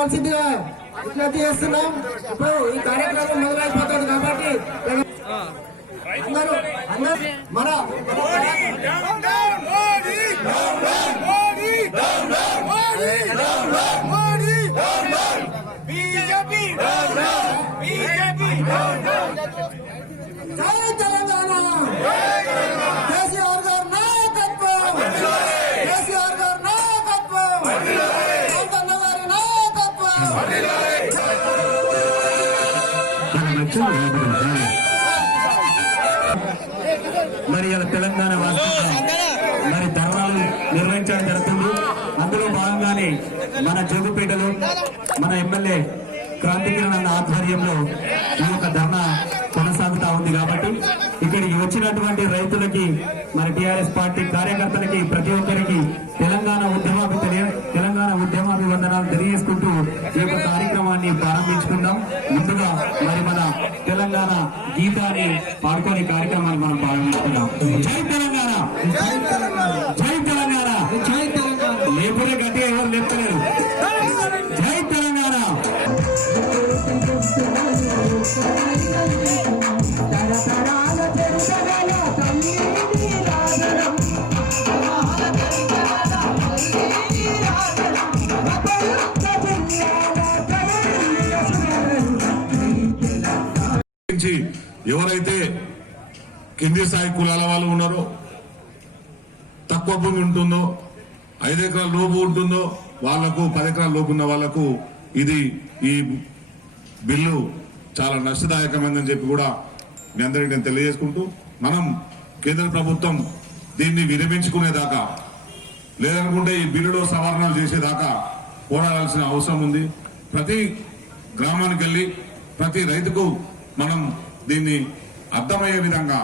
రావాల్సిందిగా విజ్ఞప్తి చేస్తున్నాం. ఇప్పుడు ఈ కార్యక్రమం మొదలైపోతుంది కాబట్టి అందరూ మన జై తెలంగాణ, కేసీఆర్ గారి నాయకత్వం, కేసీఆర్ గారి నాయకత్వం, రామన్న గారి నాయకత్వం. మరి ఇలా తెలంగాణ రాష్ట్రంలో మరి ధర్నాలు నిర్వహించడం జరుగుతుంది. అందులో భాగంగానే మన జోగుపేటలో మన ఎమ్మెల్యే క్రాంతికిరణ్ ఆధ్వర్యంలో ఈ యొక్క ధర్నా కొనసాగుతా ఉంది. కాబట్టి ఇక్కడికి వచ్చినటువంటి రైతులకి మరి టిఆర్ఎస్ పార్టీ కార్యకర్తలకి ప్రతి ఒక్కరికి తెలంగాణ ఉద్యమాభివందనాలు తెలియజేసుకుంటూ ఈ యొక్క కార్యక్రమాన్ని ప్రారంభించుకుందాం. ముందుగా మరి మన తెలంగాణ గీతాన్ని పాడుకొని కార్యక్రమాన్ని మనం ప్రారంభించుకుందాం. జై తెలంగాణ, జై తెలంగాణ, జై తెలంగాణ, జై తెలంగాణ. లేపులే గట్టిగా ఎవరు లేపుతలేరు. జై తెలంగాణ. ఎవరైతే కింది స్థాయి కులాల వాళ్ళు ఉన్నారో, తక్కువ భూమి ఉంటుందో, 5 ఎకరాల లోపు ఉంటుందో వాళ్లకు, 10 ఎకరాల లోపు ఉన్న వాళ్లకు ఈ బిల్లు చాలా నష్టదాయకమైందని చెప్పి కూడా మీ అందరికీ నేను తెలియజేసుకుంటూ, మనం కేంద్ర ప్రభుత్వం దీన్ని విరమించుకునేదాకా లేదనుకుంటే ఈ బిల్లులో సవరణలు చేసేదాకా పోరాడాల్సిన అవసరం ఉంది. ప్రతి గ్రామానికి వెళ్లి ప్రతి రైతుకు మనం దీన్ని అర్థమయ్యే విధంగా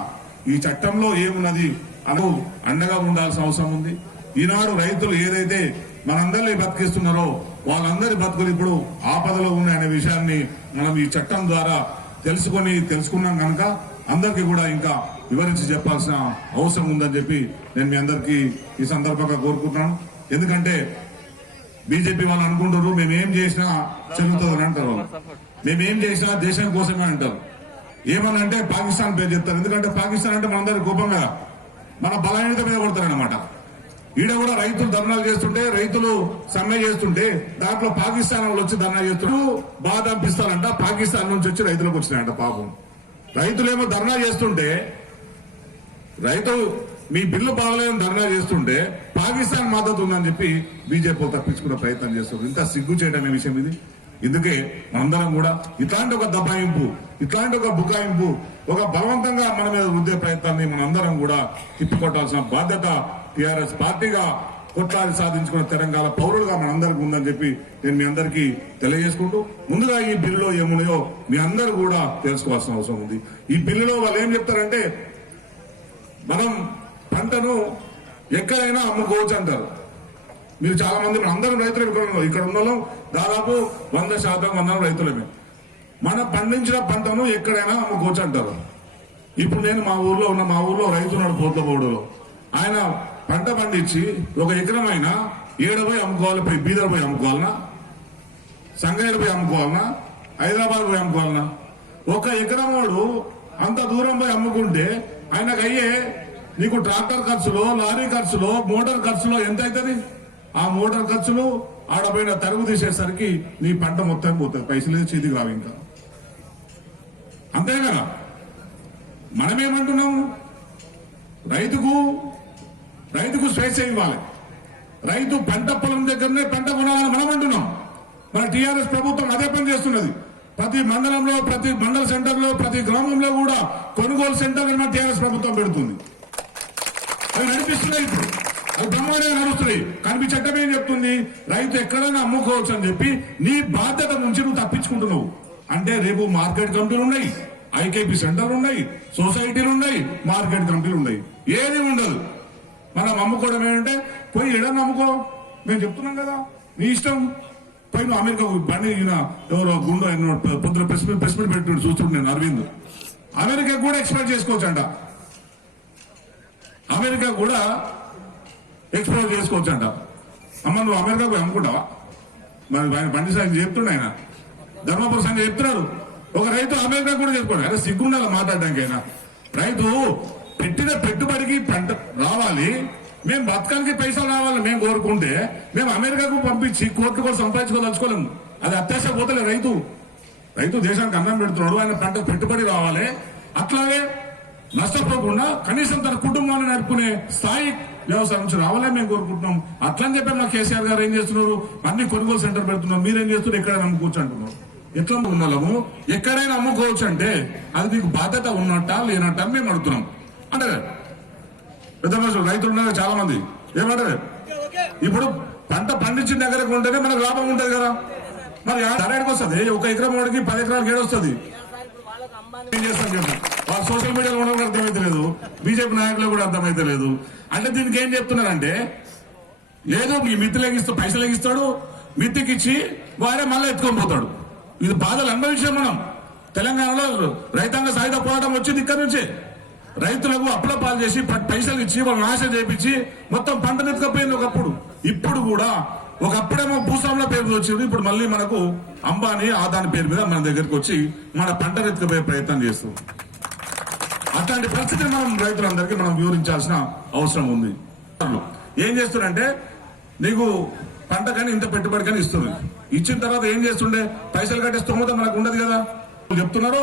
ఈ చట్టంలో ఏమున్నది అను అండగా ఉండాల్సిన అవసరం ఉంది. ఈనాడు రైతులు ఏదైతే మనందరినీ బతికిస్తున్నారో వాళ్ళందరి బతుకులు ఇప్పుడు ఆపదలో ఉన్నాయనే విషయాన్ని మనం ఈ చట్టం ద్వారా తెలుసుకున్నాం కనుక అందరికీ కూడా ఇంకా వివరించి చెప్పాల్సిన అవసరం ఉందని చెప్పి నేను మీ అందరికీ ఈ సందర్భంగా కోరుకుంటున్నాను. ఎందుకంటే బీజేపీ వాళ్ళు అనుకుంటారు మేమేం చేసినా చెల్లుతుందని అంటారు. వాళ్ళు మేమేం చేసినా దేశం కోసమే అంటారు. ఏమనంటే పాకిస్తాన్ పేరు చెప్తారు. ఎందుకంటే పాకిస్తాన్ అంటే మనందరి కోపంగా మన బలహీనత మీద కొడతారనమాట. ఈడ కూడా రైతులు ధర్నాలు చేస్తుంటే, రైతులు సమ్మె చేస్తుంటే దాంట్లో పాకిస్తాన్ వాళ్ళు వచ్చి ధర్నా చేస్తూ బాధ అనిపిస్తారంట. పాకిస్తాన్ నుంచి వచ్చి రైతులకు వచ్చినాయంట. పాపం రైతులేమో ధర్నా చేస్తుంటే, రైతు మీ బిల్లు బాగలేదని ధర్నా చేస్తుంటే పాకిస్తాన్ మద్దతు ఉందని చెప్పి బీజేపీ తప్పించుకునే ప్రయత్నం చేస్తారు. ఇంత సిగ్గు చేయడమే విషయం ఇది. ఇందుకే మనందరం కూడా ఇట్లాంటి ఒక దబాయింపు, ఇట్లాంటి ఒక బుకాయింపు, ఒక బలవంతంగా మన మీద రుద్దే ప్రయత్నాన్ని మనందరం కూడా తిప్పికొట్టాల్సిన బాధ్యత టీఆర్ఎస్ పార్టీగా కొట్లాడి సాధించుకున్న తెలంగాణ పౌరులుగా మనందరికీ ఉందని చెప్పి నేను మీ అందరికీ తెలియజేసుకుంటూ, ముందుగా ఈ బిల్లులో ఏమున్నాయో మీ అందరూ కూడా తెలుసుకోవాల్సిన అవసరం ఉంది. ఈ బిల్లులో వాళ్ళు ఏం చెప్తారంటే, మనం పంటను ఎక్కడైనా అమ్ముకోవచ్చు అంటారు. మీరు చాలా మంది అందరం రైతులు ఇక్కడ ఉన్న వాళ్ళం దాదాపు 100% రైతులమే. మనం పండించిన పంటను ఎక్కడైనా అమ్ముకోవచ్చు అంటారు. ఇప్పుడు నేను మా ఊర్లో రైతున్నాడు పోతబోడులో. ఆయన పంట పండించి 1 ఎకరం అయినా ఏడపోయి అమ్ముకోవాలి, బీదర్ పోయి అమ్ముకోవాలన్నా, సంగారెడ్డి పోయి అమ్ముకోవాలన్నా, హైదరాబాద్ పోయి అమ్ముకోవాలన్నా? 1 ఎకరం వాడు అంత దూరం పోయి అమ్ముకుంటే ఆయనకు అయ్యే నీకు ట్రాక్టర్ ఖర్చులో, లారీ ఖర్చులో, మోటార్ ఖర్చులో ఎంత అవుతుంది? ఆ మోటార్ ఖర్చులు ఆడపోయిన తరుగు తీసేసరికి నీ పంట మొత్తం పోతుంది. పైసలు చేతికి రావు. ఇంకా అంతే కదా. మనమేమంటున్నాము? రైతుకు స్వేచ్ఛ ఇవ్వాలి. రైతు పంట పొలం దగ్గరనే పంట కొనాలని మనం అంటున్నాం. మన టీఆర్ఎస్ ప్రభుత్వం అదే పని చేస్తున్నది. ప్రతి మండలంలో, ప్రతి మండల సెంటర్లో, ప్రతి గ్రామంలో కూడా కొనుగోలు సెంటర్ మన టీఆర్ఎస్ ప్రభుత్వం పెడుతుంది. అవి నడిపిస్తున్నాయి. ఇప్పుడు అవి బ్రహ్మాండంగా నడుస్తున్నాయి. కానీ మీ చట్టం ఏం చెప్తుంది? రైతు ఎక్కడైనా అమ్ముకోవచ్చు అని చెప్పి నీ బాధ్యత నుంచి నువ్వు తప్పించుకుంటున్నావు. అంటే రేపు మార్కెట్ కమిటీలు ఉన్నాయి, ఐకేపీ సెంటర్లు ఉన్నాయి, సొసైటీలు ఉన్నాయి, మార్కెట్ కమిటీలు ఉన్నాయి. ఏది ఉండదు. మనం అమ్ముకోవడం ఏంటంటే పోయి ఎడని అమ్ముకో. మేము చెప్తున్నాం కదా, నీ ఇష్టం. పోయి నువ్వు అమెరికాకు బండి ఎవరో గుండె పొద్దున ప్రెస్ మీట్ పెట్టి చూస్తుంటే నేను అరవింద్ అమెరికా కూడా ఎక్స్పోర్ట్ చేసుకోవచ్చు అంట. అమెరికా కూడా ఎక్స్పోర్ట్ చేసుకోవచ్చు అంట. అమ్మ నువ్వు అమెరికాకు అమ్ముకుంటావా? మరి ఆయన బండి సంజయ్ చెప్తుండే, ఆయన ధర్మపురం సంజయ్ చెప్తున్నారు, ఒక రైతు అమెరికా కూడా చెప్పుకోండి. అరే సిగ్గుండాలి మాట్లాడడానికైనా. రైతు పెట్టిన పెట్టుబడికి పంట రావాలి, మేము బతకానికి పైసలు రావాలి మేము కోరుకుంటే మేము అమెరికాకు పంపించి కోట్లు కూడా సంపాదించుకోదలుచుకోలేము. అది అత్యాశ పోతలే రైతు. రైతు దేశానికి అన్నం పెడుతున్నాడు, ఆయన పంట పెట్టుబడి రావాలి. అట్లాగే నష్టపోకుండా కనీసం తన కుటుంబాన్ని నడుపుకునే స్థాయి వ్యవసాయం నుంచి రావాలని మేము కోరుకుంటున్నాం. అట్లని చెప్పి మా కేసీఆర్ గారు ఏం చేస్తున్నారు, అన్ని కొనుగోలు సెంటర్ పెడుతున్నారు, మీరేం చేస్తున్నారు, ఎక్కడైనా అమ్ముకోవచ్చు అంటున్నారు. ఎట్లా ఉన్నాము, ఎక్కడైనా అమ్ముకోవచ్చు అంటే అది మీకు బాధ్యత ఉన్నట్టా లేనట్టా అని మేము అడుగుతున్నాం. అంటే పెద్ద మనుషులు రైతులు ఉన్నారు చాలా మంది, ఏమంటారు ఇప్పుడు పంట పండించిన దగ్గరకు ఉంటేనే మనకు లాభం ఉంటుంది కదా. మరి ధరేడికి వస్తుంది, ఒక ఎకరం వాడికి 10 ఎకరాలకు ఏడొస్తుంది. ఏం చేస్తాం చెప్పి వాళ్ళు సోషల్ మీడియాలో ఉండడం అర్థమైతే లేదు, బీజేపీ నాయకులు కూడా అర్థమైతే లేదు. అంటే దీనికి ఏం చెప్తున్నారంటే, లేదు మీ మిత్తులకి ఇస్తూ పైసలు ఎగిస్తాడు, మిత్తికి ఇచ్చి వాడే మళ్ళీ ఎత్తుకొని పోతాడు. ఇది బాధలు అనుభవించాం మనం. తెలంగాణలో రైతాంగ సాయుధ పోరాటం వచ్చింది ఇక్కడ నుంచే. రైతులకు అప్పుల పాలు చేసి పైసలు ఇచ్చి వాళ్ళని నాశ చేపించి మొత్తం పంట ఎత్తుకపోయింది ఒకప్పుడు. ఇప్పుడు కూడా ఒకప్పుడేమో భూస్వాముల పేరు వచ్చింది, ఇప్పుడు మళ్ళీ మనకు అంబానీ ఆదాని పేరు మీద మన దగ్గరికి వచ్చి మన పంట ఎత్తుకపోయే ప్రయత్నం చేస్తాం. అట్లాంటి పరిస్థితిని మనం రైతులందరికీ మనం వివరించాల్సిన అవసరం ఉంది. ఏం చేస్తున్నారంటే నీకు పంట కానీ ఇంత పెట్టుబడి కానీ ఇస్తుంది, ఇచ్చిన తర్వాత ఏం చేస్తుండే పైసలు కట్టే స్తోమత మనకు ఉండదు కదా. చెప్తున్నారు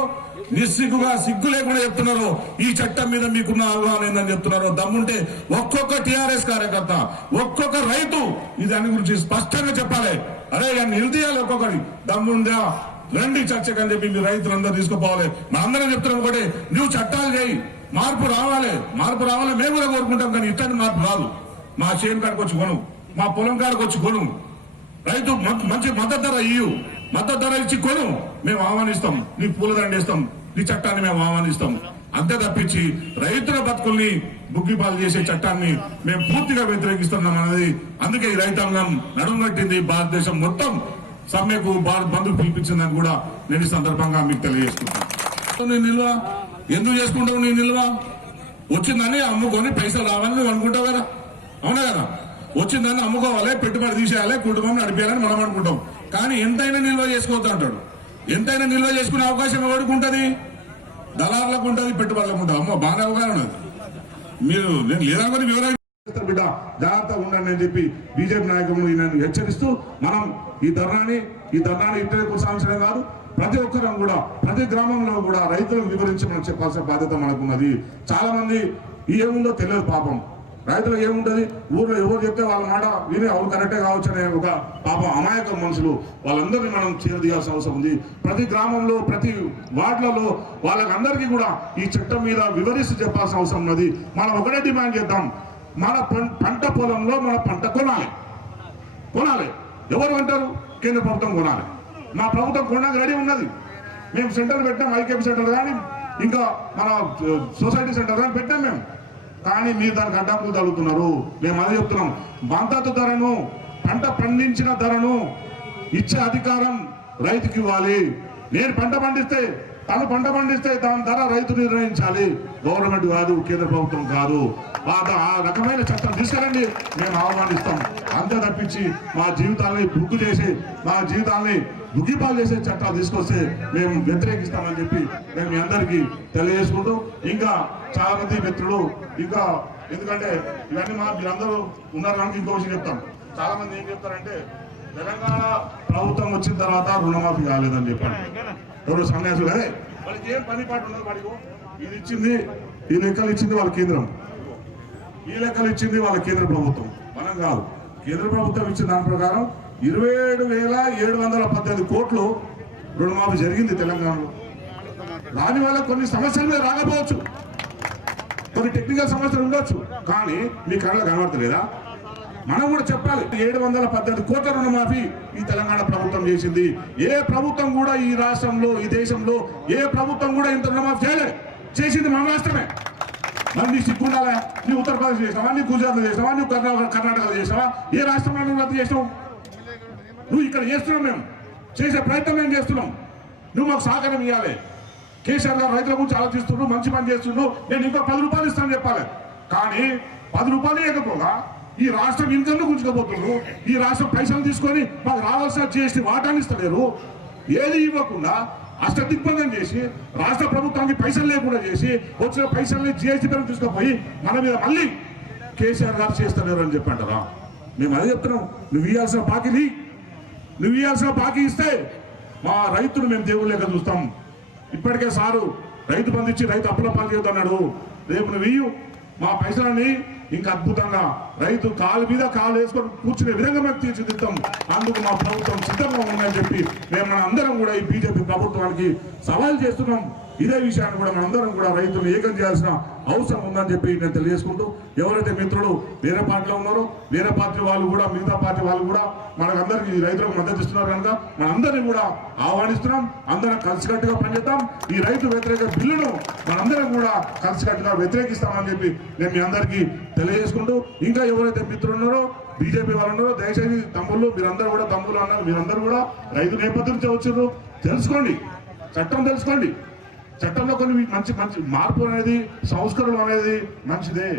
నిస్సిగ్గుగా, సిగ్గు లేకుండా చెప్తున్నారు ఈ చట్టం మీద మీకున్న అవగాహన ఏందని చెప్తున్నారు. దమ్ముంటే ఒక్కొక్క టీఆర్ఎస్ కార్యకర్త, ఒక్కొక్క రైతు ఈ దాని గురించి స్పష్టంగా చెప్పాలి. అరే నిలదీయాలి, ఒక్కొక్కరి దమ్ముందా రండి చర్చకు అని చెప్పి మీరు రైతులందరూ తీసుకుపోవాలి. మనందరం చెప్తున్నాం ఒకటి, నువ్వు చట్టాలు చేయి, మార్పు రావాలి, మార్పు రావాలి మేము కూడా కోరుకుంటాం. కానీ ఇట్లాంటి మార్పు రాదు. మా చేను కాడికి వచ్చి కొను, మా పొలం కాడికి వచ్చి కొను, రైతు మంచి మద్దతు ధర ఇయ్యు, మద్దతు ధర ఇచ్చి కొను, మేము ఆహ్వానిస్తాం, నీ పూలదండ ఇస్తాం, నీ చట్టాన్ని మేము ఆహ్వానిస్తాం. అంతే తప్పించి రైతుల బతుకుల్ని బుగ్గిపాలు చేసే చట్టాన్ని మేము పూర్తిగా వ్యతిరేకిస్తున్నాం అన్నది. అందుకే ఈ రైతాంగం నడుంగట్టింది, భారతదేశం మొత్తం సమ్మెకు బంధుకు పిలిపించిందని కూడా నేను ఈ సందర్భంగా మీకు తెలియజేసుకుంటాను. నీ నిల్వ ఎందుకు చేసుకుంటావు? నీ నిల్వ వచ్చిందని అమ్ముకొని పైసలు రావాలని నువ్వు అనుకుంటావు కదా, అవునా కదా? వచ్చిందని అమ్ముకోవాలి, పెట్టుబడి తీసేయాలి, కుటుంబం నడిపేయాలని మనం అనుకుంటాం. కానీ ఎంతైనా నిల్వ చేసుకోవద్దు అంటాడు. ఎంతైనా నిల్వ చేసుకునే అవకాశం ఎవరికి ఉంటుంది? దళారులకు ఉంటుంది, పెట్టుబడులకు ఉంటుంది. అమ్మో బాగా అవగాహన ఉన్నది. మీరు నేను లేదనుకుని వివరాలు బిడ్డ జాగ్రత్తగా ఉండండి అని చెప్పి బీజేపీ నాయకులను నేను హెచ్చరిస్తూ, మనం ఈ ధర్నాన్ని ఇద్దరే కొనసాగించడం కాదు, ప్రతి ఒక్కరం కూడా ప్రతి గ్రామంలో కూడా రైతులకు వివరించి మనం చెప్పాల్సిన బాధ్యత మనకున్నది. చాలా మంది ఏముందో తెలియదు పాపం. రైతులకు ఏముంటది, ఊర్లో ఎవరు చెప్తే వాళ్ళ మాట విని అవును కరెక్టే కావచ్చు అనే ఒక పాపం అమాయక మనుషులు, వాళ్ళందరినీ మనం చేరదీయాల్సిన అవసరం ఉంది. ప్రతి గ్రామంలో ప్రతి వార్డులలో వాళ్ళకందరికీ కూడా ఈ చట్టం మీద వివరిస్తూ చెప్పాల్సిన అవసరం ఉన్నది. మనం ఒకటే డిమాండ్ చేద్దాం, మన పంట పొలంలో మన పంట కొనాలి. ఎవరు అంటారు? కేంద్ర ప్రభుత్వం కొనాలి. మా ప్రభుత్వం కొనడానికి రెడీ ఉన్నది. మేము సెంటర్ పెట్టాం, ఐకేపీ సెంటర్ కానీ ఇంకా మన సొసైటీ సెంటర్ కానీ పెట్టాం మేము. కానీ మీరు దానికి అడ్డంకులు తగులుతున్నారు. మేము అదే చెప్తున్నాం, మద్దతు ధరను, పంట పండించిన ధరను ఇచ్చే అధికారం రైతుకి ఇవ్వాలి. నేను పంట పండిస్తే దాని ధర రైతు నిర్ణయించాలి, గవర్నమెంట్ కాదు, కేంద్ర ప్రభుత్వం కాదు. ఆ రకమైన చట్టం తీసుకురండి, మేము ఆహ్వానిస్తాం. అంతే తప్పించి మా జీవితాలని బుక్కు చేసి మా జీవితాలని దుగ్గిపాలు చేసే చట్టాలు తీసుకొస్తే మేము వ్యతిరేకిస్తామని చెప్పి మేము మీ అందరికీ తెలియజేసుకుంటూ, ఇంకా చాలా మంది మిత్రులు ఇంకా ఎందుకంటే ఇవన్నీ మీరందరూ ఉన్నారు కనుక ఇంకో విషయం చెప్తాం. చాలా మంది ఏం చెప్తారంటే తెలంగాణ ప్రభుత్వం వచ్చిన తర్వాత రుణమాఫీ కాలేదని చెప్పారు. ఎవరు సన్యాసులు అదే వాళ్ళకి ఏం పని పాటు ఉండదు. వాడికి ఇది ఇచ్చింది, ఈ లెక్కలు ఇచ్చింది వాళ్ళ కేంద్రం, ఈ లెక్కలు ఇచ్చింది వాళ్ళ కేంద్ర ప్రభుత్వం, మనం కాదు. కేంద్ర ప్రభుత్వం ఇచ్చిన దాని ప్రకారం 27,718 కోట్లు రుణమాఫీ జరిగింది తెలంగాణలో. దానివల్ల కొన్ని సమస్యలు మీద రాకపోవచ్చు, కొన్ని టెక్నికల్ సమస్యలు ఉండొచ్చు, కానీ మీ కళ్ళలో కనబడతలేదా? మనం కూడా చెప్పాలి. 718 కోట్ల రుణమాఫీ ఈ తెలంగాణ ప్రభుత్వం చేసింది. ఏ ప్రభుత్వం కూడా ఈ రాష్ట్రంలో, ఈ దేశంలో ఏ ప్రభుత్వం కూడా ఇంత రుణమాఫీ చేసింది మన రాష్ట్రమే. మరి నీ సిగ్గుండాలా? నీ ఉత్తరప్రదేశ్ చేసినావా, నీ గుజరాత్ చేసినావా, నువ్వు కర్ణాటకలో చేసినావా? ఏ రాష్ట్రంలో నువ్వు రద్దు చేసినావు? నువ్వు ఇక్కడ చేస్తున్నాం, మేము చేసే ప్రయత్నం మేము చేస్తున్నాం. నువ్వు మాకు సహకారం ఇవ్వాలి. కేసీఆర్ గారు రైతుల గురించి ఆలోచిస్తుండ్రు, మంచి పని చేస్తుండ్రు, నేను ఇంకో 10 రూపాయలు ఇస్తానని చెప్పాలి. కానీ 10 రూపాయలు ఇవ్వకపోగా ఈ రాష్ట్రం ఇన్కమ్ గుంజుకోబోతున్నారు. ఈ రాష్ట్రం పైసలు తీసుకొని మాకు రావాల్సిన GST వాటాన్ని ఇస్తలేరు. ఏది ఇవ్వకుండా అష్టదిగ్బంధం చేసి రాష్ట్ర ప్రభుత్వానికి పైసలు లేకుండా చేసి వచ్చిన పైసల్ని GST పేరు తీసుకుపోయి మన మీద మళ్ళీ కేసీఆర్ గారు చేస్తలేరు అని చెప్పంటారా? మేము అదే చెప్తున్నాం. నువ్వు ఇవ్వాల్సిన బాకీ ఇస్తే మా రైతులు మేము దేవుడు లేక చూస్తాం. ఇప్పటికే సారు రైతు బంధించి రైతు అప్పుల పాలు చేస్తున్నాడు. రేపు నువ్వు ఇయ్యు మా పైసలని ఇంకా అద్భుతంగా రైతు కాలు మీద కాలు వేసుకొని కూర్చునే విధంగా మేము తీర్చిదిద్దాం. అందుకు మా ప్రభుత్వం సిద్ధంగా ఉందని చెప్పి మేము మన అందరం కూడా ఈ బీజేపీ ప్రభుత్వానికి సవాల్ చేస్తున్నాం. ఇదే విషయాన్ని కూడా మనందరం కూడా రైతులు ఏకం చేయాల్సిన అవసరం ఉందని చెప్పి నేను తెలియజేసుకుంటూ, ఎవరైతే మిత్రులు వేరే పార్టీలో ఉన్నారో వేరే పార్టీ వాళ్ళు కూడా మిగతా పార్టీ వాళ్ళు కూడా మనకందరికి రైతులకు మద్దతు ఇస్తున్నారు కనుక మనందరినీ కూడా ఆహ్వానిస్తున్నాం. అందరం కలిసికట్టుగా పనిచేద్దాం. ఈ రైతు వ్యతిరేక బిల్లును మనందరం కూడా కలిసికట్టుగా వ్యతిరేకిస్తామని చెప్పి నేను మీ అందరికీ తెలియజేసుకుంటూ, ఇంకా ఎవరైతే మిత్రులు ఉన్నారో బీజేపీ వాళ్ళు ఉన్నారో దయచేసి తమ్ముళ్ళు మీరందరూ కూడా తమ్ముళ్ళు అన్నారు, మీరందరూ కూడా రైతు నేపథ్యం నుంచి వచ్చారు. తెలుసుకోండి, చట్టం తెలుసుకోండి. చట్టంలో కొన్ని మంచి మంచి మార్పు అనేది సంస్కరణలు అనేది మంచిదే.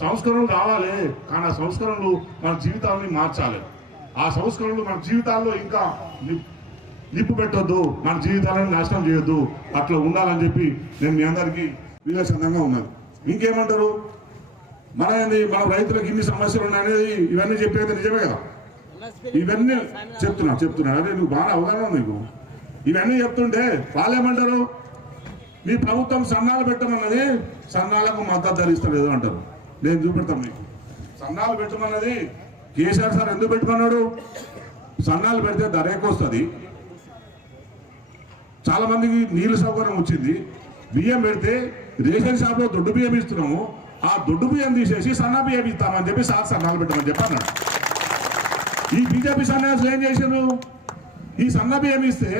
సంస్కరణలు రావాలి, కానీ ఆ సంస్కరణలు మన జీవితాలని మార్చాలి. ఆ సంస్కరణలు మన జీవితాల్లో ఇంకా నిప్పు పెట్టొద్దు, మన జీవితాలను నాశనం చేయొద్దు. అట్లా ఉండాలని చెప్పి నేను మీ అందరికీ వివేచనంగా ఉన్నది. ఇంకేమంటారు? మన రైతులకు ఇన్ని సమస్యలు ఉన్నాయనేది ఇవన్నీ చెప్పేది నిజమే కదా. ఇవన్నీ చెప్తున్నా అదే నువ్వు బాగా అవగాహన ఉంది నీకు. ఇవన్నీ చెప్తుంటే వాళ్ళేమంటారు? మీ ప్రభుత్వం సన్నాలు పెట్టమన్నది సన్నాలకు మద్దతు ధరిస్తలేదు అంటారు. నేను చూపెడతాను మీకు. సన్నాలు పెట్టమన్నది కేసీఆర్ సార్ ఎందుకు పెట్టుకున్నాడు? సన్నాలు పెడితే ధర ఎక్కువ వస్తుంది, చాలా మందికి నీళ్ళు సౌకర్యం వచ్చింది. బియ్యం పెడితే రేషన్ షాప్ లో దొడ్డు బియ్యం ఇస్తున్నాము, ఆ దొడ్డు బియ్యం తీసేసి సన్నా బియ్యం ఇస్తామని చెప్పి సార్ సన్నాలు పెట్టమని చెప్పన్నాడు. ఈ బీజేపీ సన్యాసులు ఏం చేశారు? ఈ సన్న బియ్యం ఇస్తే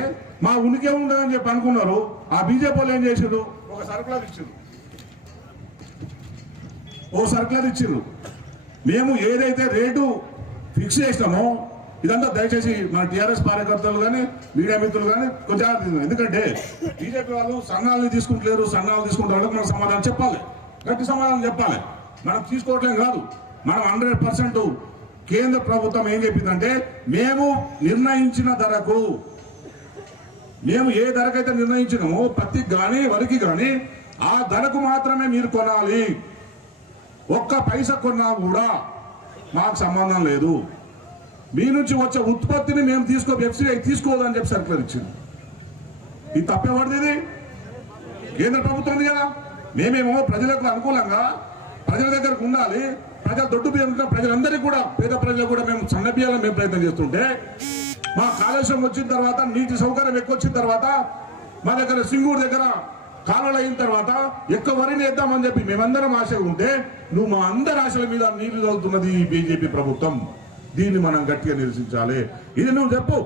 మా ఉనికి ఉండదని చెప్పి అనుకున్నారు. ఆ బీజేపీ వాళ్ళు ఏం చేశారు? ఒక సర్కులర్ ఇచ్చారు. మేము ఏదైతే రేటు ఫిక్స్ చేసినామో ఇదంతా దయచేసి మన టీఆర్ఎస్ కార్యకర్తలు కానీ మీడియా మిత్రులు కానీ కొంచెం, ఎందుకంటే బీజేపీ వాళ్ళు సన్నాలని తీసుకుంటలేరు, సన్నాలు తీసుకుంటారు. మనకు సమాధానం చెప్పాలి, గట్టి సమాధానం చెప్పాలి. మనం తీసుకోవట్లేదు కాదు, మనం 100% కేంద్ర ప్రభుత్వం ఏం చెప్పిందంటే మేము నిర్ణయించిన ధరకు, మేము ఏ ధరకైతే నిర్ణయించినామో పత్తికి కానీ వరికి కానీ ఆ ధరకు మాత్రమే మీరు కొనాలి. ఒక్క పైసా కొన్నా కూడా మాకు సంబంధం లేదు. మీ నుంచి వచ్చే ఉత్పత్తిని మేము తీసుకోదని చెప్పి సర్కులర్ ఇచ్చింది. ఇది తప్పేవాడిది, కేంద్ర ప్రభుత్వం కదా. మేమేమో ప్రజలకు అనుకూలంగా ప్రజల దగ్గరకు ఉండాలి. ప్రజలు దొడ్డు బియ్యం ప్రజలందరికీ కూడా పేద ప్రజలకు కూడా మేము సన్న బియ్యాలను మేము ప్రయత్నం చేస్తుంటే, మా కాళేశ్వరం వచ్చిన తర్వాత నీటి సౌకర్యం ఎక్కువ వచ్చిన తర్వాత మా దగ్గర సింగూరు దగ్గర కాలువలు అయిన తర్వాత ఎక్కువ వరిని వేద్దామని చెప్పి మేమందరం ఆశగా ఉంటే నువ్వు మా అందరి ఆశల మీద నీళ్లు చల్లుతున్నది ఈ బీజేపీ ప్రభుత్వం. దీన్ని మనం గట్టిగా నిరసించాలి. ఇది నువ్వు చెప్పు.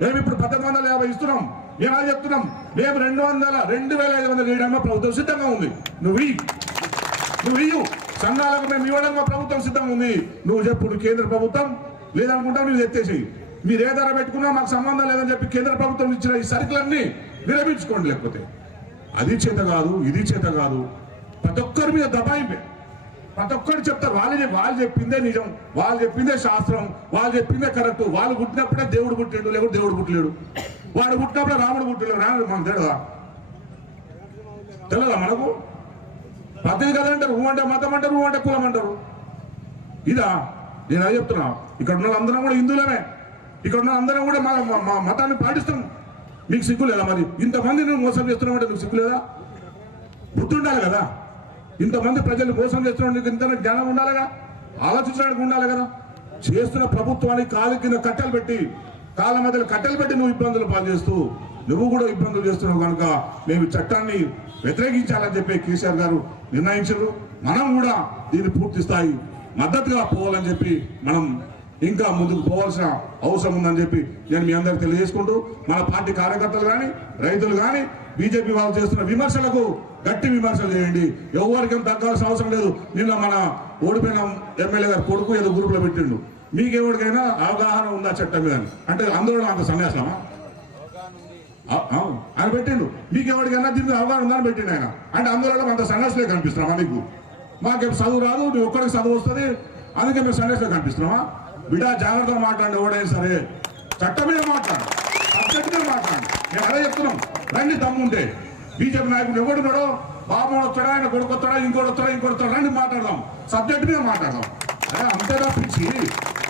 మేము ఇప్పుడు 1850 ఇస్తున్నాం, మేము అది చెప్తున్నాం. మేము 2500 చేయడానికి ప్రభుత్వం సిద్ధంగా ఉంది. నువ్వు ఇయ్యు సంఘాలకు మేము ఇవ్వడం మా ప్రభుత్వం సిద్ధంగా ఉంది. నువ్వు చెప్పు కేంద్ర ప్రభుత్వం లేదనుకుంటా నువ్వు ఎత్తేసి మీరు ఏ ధర పెట్టుకున్నా మాకు సంబంధం లేదని చెప్పి కేంద్ర ప్రభుత్వం ఇచ్చిన ఈ సరుకులన్నీ విరమించుకోండి. లేకపోతే అది చేత కాదు, ఇది చేత కాదు. ప్రతి ఒక్కరి మీద దబాయింపే. ప్రతి ఒక్కరు చెప్తారు వాళ్ళు చెప్పిందే నిజం, వాళ్ళు చెప్పిందే శాస్త్రం, వాళ్ళు చెప్పిందే కరెక్ట్. వాళ్ళు పుట్టినప్పుడే దేవుడు పుట్టిండు, లేకపోతే దేవుడు పుట్టలేడు. వాడు పుట్టినప్పుడే రాముడు పుట్టలేడు. రాముడు మనకు తెలియదా మనకు? ప్రతిది కదా అంటారు. అంటే మతం అంటారు, అంటే కులం అంటారు. ఇదా నేను అది చెప్తున్నా. ఇక్కడ ఉన్న అందరం కూడా హిందువులమే, ఇక్కడ ఉన్న అందరం కూడా మా మతాన్ని పాటిస్తాం. మీకు సిగ్గు లేదా? మరి ఇంతమంది నువ్వు మోసం చేస్తున్నావు, నువ్వు సిగ్గు లేదా? బుద్ధి ఉండాలి కదా. ఇంతమంది ప్రజలు మోసం చేస్తున్నావు, ఇంత జ్ఞానం ఉండాలిగా, ఆలోచించడానికి ఉండాలి కదా. చేస్తున్న ప్రభుత్వానికి కాలు కింద కట్టెలు పెట్టి, కాళ్ళ మధ్యలో కట్టెలు పెట్టి నువ్వు ఇబ్బందులు పాల్చేస్తూ నువ్వు కూడా ఇబ్బందులు చేస్తున్నావు కనుక మేము చట్టాన్ని వ్యతిరేకించాలని చెప్పి కేసీఆర్ గారు నిర్ణయించారు. మనం కూడా దీన్ని పూర్తి స్థాయి మద్దతుగా పోవాలని చెప్పి మనం ఇంకా ముందుకు పోవాల్సిన అవసరం ఉందని చెప్పి నేను మీ అందరికి తెలియజేసుకుంటూ, మన పార్టీ కార్యకర్తలు కానీ రైతులు కానీ బీజేపీ వాళ్ళు చేస్తున్న విమర్శలకు గట్టి విమర్శలు చేయండి. ఎవరికేం తగ్గాల్సిన అవసరం లేదు. నిన్న మన ఓడిపోయిన ఎమ్మెల్యే గారు కొడుకు ఏదో గ్రూపులో పెట్టిండు. మీకు ఎవరికైనా అవగాహన ఉందా చట్టం మీద అంటే అందులో అంత సన్యాసమా? ఆయన పెట్టిండు. మీకు ఎవరికైనా దీనికి అవగాహన ఉందని పెట్టిండు ఆయన. అంటే అందులో అంత సన్యాసులే కనిపిస్తున్నామా నీకు? మాకేం చదువు రాదు, నీ ఒక్కడికి చదువు వస్తుంది, అందుకే మేము సందేశం కనిపిస్తున్నామా? బిడ్డ జాగ్రత్తగా మాట్లాడండి, ఎవడైనా సరే చట్టం మీద మాట్లాడు, సబ్జెక్ట్ మీద మాట్లాడు. మేము అదే చెప్తున్నాం, రండి దమ్ముంటే. బీజేపీ నాయకుడు ఎవడున్నాడో, బాబు వస్తాడా, ఆయన కొడుకు వస్తాడా, ఇంకోటి వస్తాడా, రండి మాట్లాడదాం, సబ్జెక్ట్ మీద మాట్లాడదాం. అంతే తప్పించి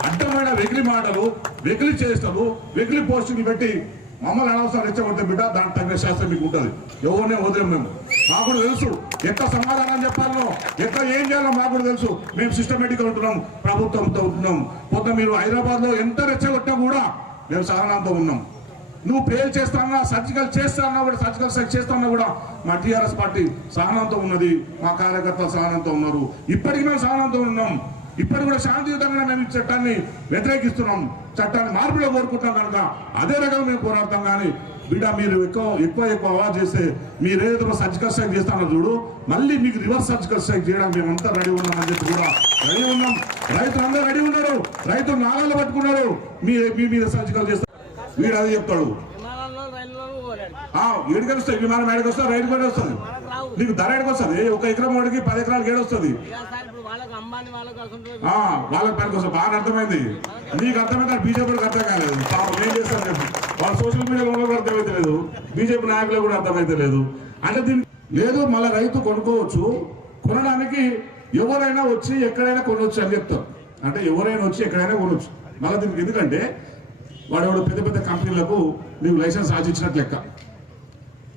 అడ్డమైన వెకిలి మాటలు, వెకిలి చేష్టలు, వెకిలి పోస్టులు పెట్టి మమ్మల్ని అనవసరం రెచ్చగొడితే బిడ్డ దానికి తగిన శాస్త్రం మీకు ఉంటుంది. ఎవరినే వదిలేం మేము. మాకు కూడా తెలుసు ఎట్లా సమాధానం చెప్పాలో, ఎట్లా ఏం చేయాలో మాకు కూడా తెలుసు. మేము సిస్టమేటిక్గా ఉంటున్నాం, ప్రభుత్వంతో ఉంటున్నాం. కొంత మీరు హైదరాబాద్ లో ఎంత రెచ్చగొట్టినా కూడా మేము సహనంతో ఉన్నాం. నువ్వు పేరు చేస్తానా, సర్జికల్ చేస్తానా కూడా, సర్జికల్ స్ట్రైక్ చేస్తానా కూడా మా టీఆర్ఎస్ పార్టీ సహనంతో ఉన్నది, మా కార్యకర్తలు సహనంతో ఉన్నారు. ఇప్పటికీ మేము సహనంతో ఉన్నాం. ఇప్పటి కూడా శాంతియుతంగా మేము ఈ చట్టాన్ని వ్యతిరేకిస్తున్నాం, చట్టాన్ని మార్పులో కోరుకుంటాం కనుక అదే రకంగా మేము పోరాడతాం. కానీ బిడ్డ మీరు ఎక్కువ అవాజ్ చేస్తే, మీరు ఏదో సర్జికల్ స్ట్రైక్ చేస్తానో చూడు, మళ్ళీ మీకు రివర్స్ సర్జికల్ స్ట్రైక్ చేయడానికి మేమంతా రెడీ ఉన్నామని చెప్పి కూడా రెడీ ఉన్నాం. రైతులందరూ రెడీ ఉన్నారు, రైతులు నాళాలు పట్టుకున్నారు, మీ మీద సర్జికల్ చేస్తారు. వీడు అది చెప్తాడు, ఏడుకి వస్తాయి విమానం, ఏడుకి వస్తుంది, రైతు కూడా వస్తుంది. నీకు ధర ఏడుకి వస్తుంది, 1 ఎకరం వాడికి 10 ఎకరాలకు ఏడు వస్తుంది. వాళ్ళకి పనికి వస్తుంది. బాగా అర్థమైంది, నీకు అర్థమైతే బీజేపీకి అర్థం కాలేదు. ఏం చేస్తాను చెప్పి వాళ్ళు సోషల్ మీడియాలో కూడా అర్థమైతే లేదు, బీజేపీ నాయకులు కూడా అర్థమైతే లేదు. అంటే దీనికి లేదు, మళ్ళీ రైతు కొనుక్కోవచ్చు, కొనడానికి ఎవరైనా వచ్చి ఎక్కడైనా కొనవచ్చు అని చెప్తారు. అంటే ఎవరైనా వచ్చి ఎక్కడైనా కొనవచ్చు. మళ్ళీ దీనికి ఎందుకంటే వాడు పెద్ద కంపెనీలకు నీకు లైసెన్స్ ఆశించినట్టు లెక్క.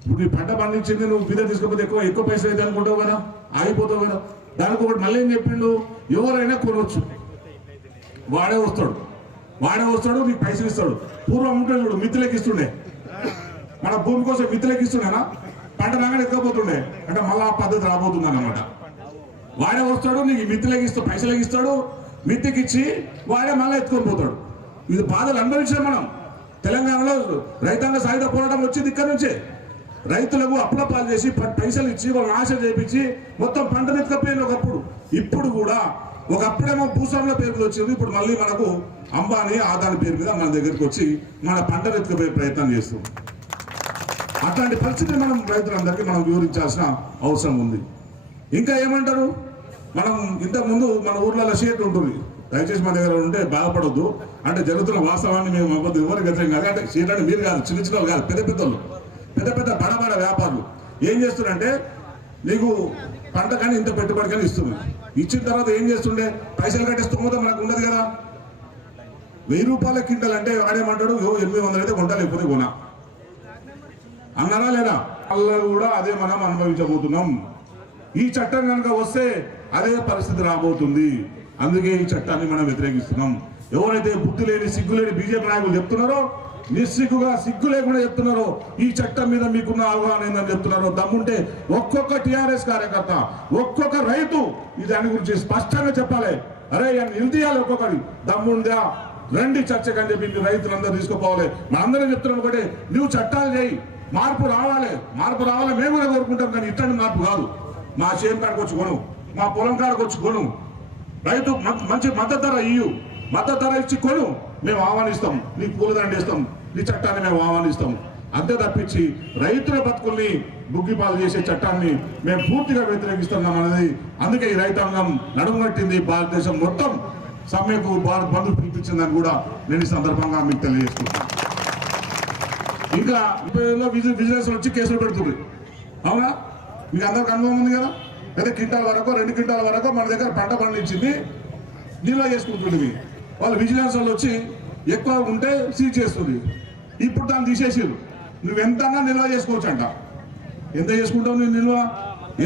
ఇప్పుడు నీ పంట పండించింది నువ్వు బిడ్డ తీసుకోకపోతే ఎక్కువ పైసలు అయితే అనుకుంటావు కదా, ఆగిపోతావు కదా. దానికి ఒకటి మళ్ళీ ఏం చెప్పిండు, ఎవరైనా కొనవచ్చు, వాడే వస్తాడు నీకు పైసలు ఇస్తాడు. పూర్వం ఉంటే చూడు మిత్తులకి ఇస్తుండే, మన భూమి కోసం మిత్తులకి ఇస్తుండేనా, పంట నాగా ఎక్కకపోతుండే. అంటే మళ్ళీ ఆ పద్ధతి రాబోతుంది అన్నమాట. వాడే వస్తాడు, నీకు మిత్తులకి ఇస్తాడు, పైసలకి ఇస్తాడు, మిత్తికి ఇచ్చి వాడే మళ్ళీ ఎత్తుకొని పోతాడు. ఇది బాధలు అనుభవించాం మనం. తెలంగాణలో రైతాంగ సాయుధ పోరాటం వచ్చింది ఇక్కడ నుంచే. రైతులకు అప్పుల పాలు చేసి పైసలు ఇచ్చి వాళ్ళని ఆశ చేపించి మొత్తం పంట ఎత్తుకపోయింది ఒకప్పుడు. ఇప్పుడు కూడా ఒకప్పుడేమో భూస్వాముల పేరు మీద వచ్చింది, ఇప్పుడు మళ్ళీ మనకు అంబానీ ఆదాని పేరు మీద మన దగ్గరికి వచ్చి మన పంట ఎత్తుకపోయే ప్రయత్నం చేస్తాం. అట్లాంటి పరిస్థితిని మనం రైతులందరికీ మనం వివరించాల్సిన అవసరం ఉంది. ఇంకా ఏమంటారు, మనం ఇంతకుముందు మన ఊర్లలో షేట్ ఉంటుంది, దయచేసి మన దగ్గర ఉంటే బాధపడొద్దు. అంటే జరుగుతున్న వాస్తవాన్ని మేము అవ్వద్దు, ఎవరికి వ్యతిరేకం కాదు. అంటే షేట్ అంటే మీరు కాదు, చిన్న వాళ్ళు కాదు, పెద్ద బడ వ్యాపారులు ఏం చేస్తున్నారంటే, నీకు పంట కానీ ఇంత పెట్టుబడి కానీ ఇస్తుంది. ఇచ్చిన తర్వాత ఏం చేస్తుండే, పైసలు కట్టే స్తోమత మనకు ఉండదు కదా. 1000 రూపాయల క్వింటల్ అంటే వాడేమంటాడు, 800 అయితే కొంటా, లేకపోతే కొనా అన్నారా లేదా? అలా కూడా అదే మనం అనుభవించబోతున్నాం. ఈ చట్టం కనుక వస్తే అదే పరిస్థితి రాబోతుంది. అందుకే ఈ చట్టాన్ని మనం వ్యతిరేకిస్తున్నాం. ఎవరైతే బుద్ధి లేని, సిగ్గు లేని బీజేపీ నాయకులు చెప్తున్నారో, నిస్సిగ్గుగా సిగ్గు లేకుండా చెప్తున్నారో, ఈ చట్టం మీద మీకున్న అవగాహన ఏందని చెప్తున్నారో, దమ్ముంటే ఒక్కొక్క టీఆర్ఎస్ కార్యకర్త, ఒక్కొక్క రైతు ఈ దాని గురించి స్పష్టంగా చెప్పాలి. అరే నిలదీయాలి, ఒక్కొక్కరి దమ్ముందా రండి చర్చకు అని చెప్పి రైతులందరూ తీసుకుపోవాలి. మనందరం చెప్తున్నాం ఒకటే, నువ్వు చట్టాలు చేయి, మార్పు రావాలి మేము కూడా కోరుకుంటాం. కానీ ఇట్లాంటి మార్పు కాదు. మా చేను కాడికి వచ్చి కొను, మా పొలం కాడికి వచ్చి కొను, రైతు మంచి మద్దతు ధర ఇయ్యు, మద్దతు ధర ఇచ్చి కొను, మేము ఆహ్వానిస్తాం, నీ పూలదండ ఇస్తాం, నీ చట్టాన్ని మేము ఆహ్వానిస్తాం. అంతే తప్పించి రైతుల బతుకుల్ని బుగ్గిపాలు చేసే చట్టాన్ని మేము పూర్తిగా వ్యతిరేకిస్తున్నాం అనేది. అందుకే ఈ రైతాంగం నడుముగట్టింది, భారతదేశం మొత్తం సమ్మెకు భారత్ బంధు పిలిపించిందని కూడా నేను ఈ సందర్భంగా మీకు తెలియజేస్తున్నాను. ఇంకా విజిలెన్స్ వచ్చి కేసులు పెడుతుంది, అవునా? మీకు అందరికి అనుభవం ఉంది కదా. అయితే క్వింటాల వరకు 2 క్వింటాల వరకు మన దగ్గర పంట పండించింది నిల్వ చేసుకుంటుంది. వాళ్ళు విజిలెన్స్ వాళ్ళు వచ్చి ఎక్కువ ఉంటే సీజ్ చేస్తుంది. ఇప్పుడు దాన్ని తీసేసారు. నువ్వు ఎంతన్నా నిల్వ చేసుకోవచ్చు అంట. ఎంత చేసుకుంటావు నీ నిల్వ?